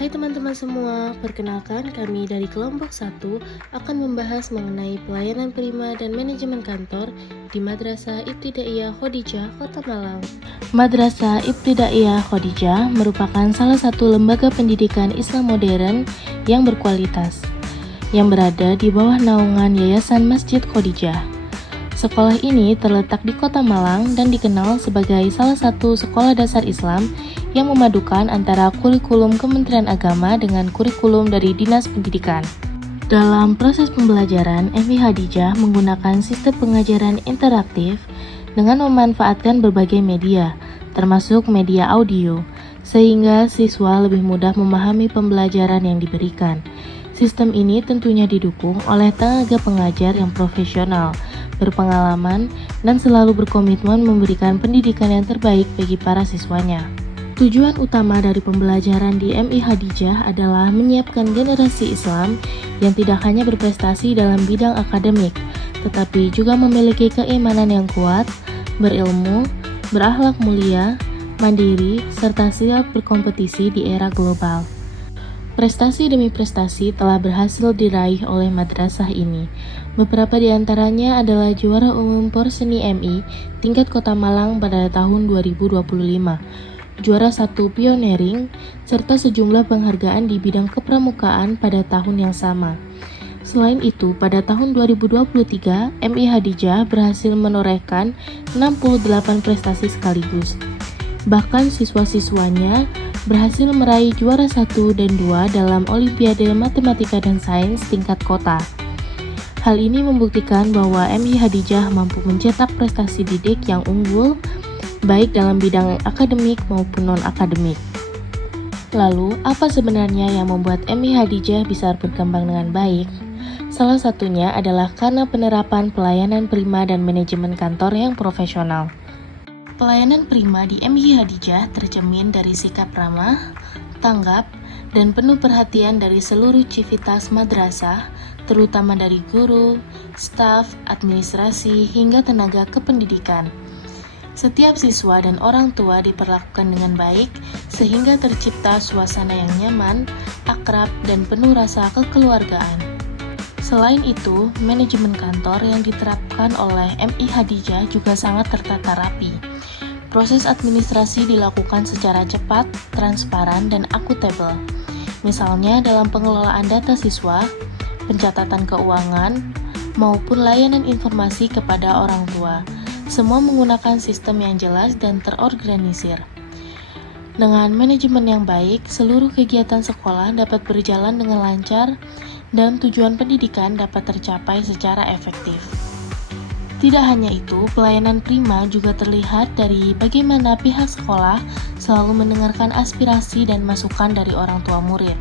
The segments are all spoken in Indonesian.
Hai teman-teman semua, perkenalkan kami dari kelompok 1 akan membahas mengenai pelayanan prima dan manajemen kantor di Madrasah Ibtidaiyah Khadijah, Kota Malang. Madrasah Ibtidaiyah Khadijah merupakan salah satu lembaga pendidikan Islam modern yang berkualitas, yang berada di bawah naungan Yayasan Masjid Khadijah. Sekolah ini terletak di Kota Malang dan dikenal sebagai salah satu sekolah dasar Islam yang memadukan antara kurikulum Kementerian Agama dengan kurikulum dari Dinas Pendidikan. Dalam proses pembelajaran, MI Khadijah menggunakan sistem pengajaran interaktif dengan memanfaatkan berbagai media, termasuk media audio, sehingga siswa lebih mudah memahami pembelajaran yang diberikan. Sistem ini tentunya didukung oleh tenaga pengajar yang profesional, berpengalaman, dan selalu berkomitmen memberikan pendidikan yang terbaik bagi para siswanya. Tujuan utama dari pembelajaran di MI Khadijah adalah menyiapkan generasi Islam yang tidak hanya berprestasi dalam bidang akademik, tetapi juga memiliki keimanan yang kuat, berilmu, berakhlak mulia, mandiri, serta siap berkompetisi di era global. Prestasi demi prestasi telah berhasil diraih oleh madrasah ini. Beberapa di antaranya adalah juara umum Porseni MI tingkat Kota Malang pada tahun 2025, juara 1 pioneering, serta sejumlah penghargaan di bidang kepramukaan pada tahun yang sama. Selain itu, pada tahun 2023, MI Khadijah berhasil menorehkan 68 prestasi sekaligus. Bahkan siswa-siswanya berhasil meraih juara 1 dan 2 dalam Olimpiade Matematika dan Sains tingkat kota. Hal ini membuktikan bahwa MI Khadijah mampu mencetak prestasi didik yang unggul, baik dalam bidang akademik maupun non-akademik. Lalu, apa sebenarnya yang membuat MI Khadijah bisa berkembang dengan baik? Salah satunya adalah karena penerapan pelayanan prima dan manajemen kantor yang profesional. Pelayanan prima di MI Khadijah tercermin dari sikap ramah, tanggap, dan penuh perhatian dari seluruh civitas madrasah, terutama dari guru, staf, administrasi, hingga tenaga kependidikan. Setiap siswa dan orang tua diperlakukan dengan baik, sehingga tercipta suasana yang nyaman, akrab, dan penuh rasa kekeluargaan. Selain itu, manajemen kantor yang diterapkan oleh MI Khadijah juga sangat tertata rapi. Proses administrasi dilakukan secara cepat, transparan, dan akuntabel. Misalnya dalam pengelolaan data siswa, pencatatan keuangan, maupun layanan informasi kepada orang tua. Semua menggunakan sistem yang jelas dan terorganisir. Dengan manajemen yang baik, seluruh kegiatan sekolah dapat berjalan dengan lancar dan tujuan pendidikan dapat tercapai secara efektif. Tidak hanya itu, pelayanan prima juga terlihat dari bagaimana pihak sekolah selalu mendengarkan aspirasi dan masukan dari orang tua murid.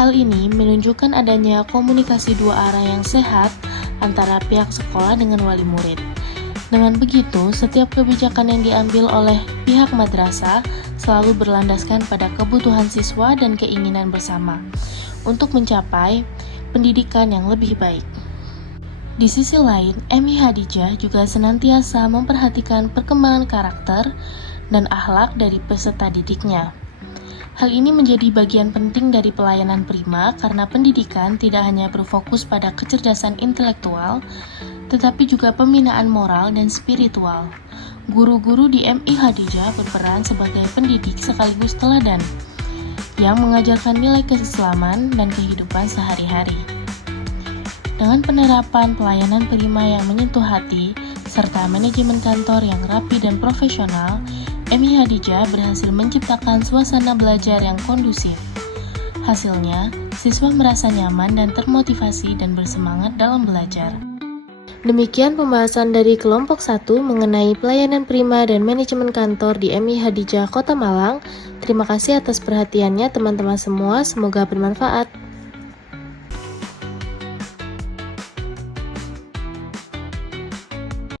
Hal ini menunjukkan adanya komunikasi dua arah yang sehat antara pihak sekolah dengan wali murid. Dengan begitu, setiap kebijakan yang diambil oleh pihak madrasah selalu berlandaskan pada kebutuhan siswa dan keinginan bersama untuk mencapai pendidikan yang lebih baik. Di sisi lain, MI Khadijah juga senantiasa memperhatikan perkembangan karakter dan akhlak dari peserta didiknya. Hal ini menjadi bagian penting dari pelayanan prima karena pendidikan tidak hanya berfokus pada kecerdasan intelektual, tetapi juga pembinaan moral dan spiritual. Guru-guru di MI Khadijah berperan sebagai pendidik sekaligus teladan, yang mengajarkan nilai keislaman dan kehidupan sehari-hari. Dengan penerapan pelayanan prima yang menyentuh hati, serta manajemen kantor yang rapi dan profesional, MI Khadijah berhasil menciptakan suasana belajar yang kondusif. Hasilnya, siswa merasa nyaman dan termotivasi dan bersemangat dalam belajar. Demikian pembahasan dari kelompok 1 mengenai pelayanan prima dan manajemen kantor di MI Khadijah Kota Malang. Terima kasih atas perhatiannya teman-teman semua, semoga bermanfaat.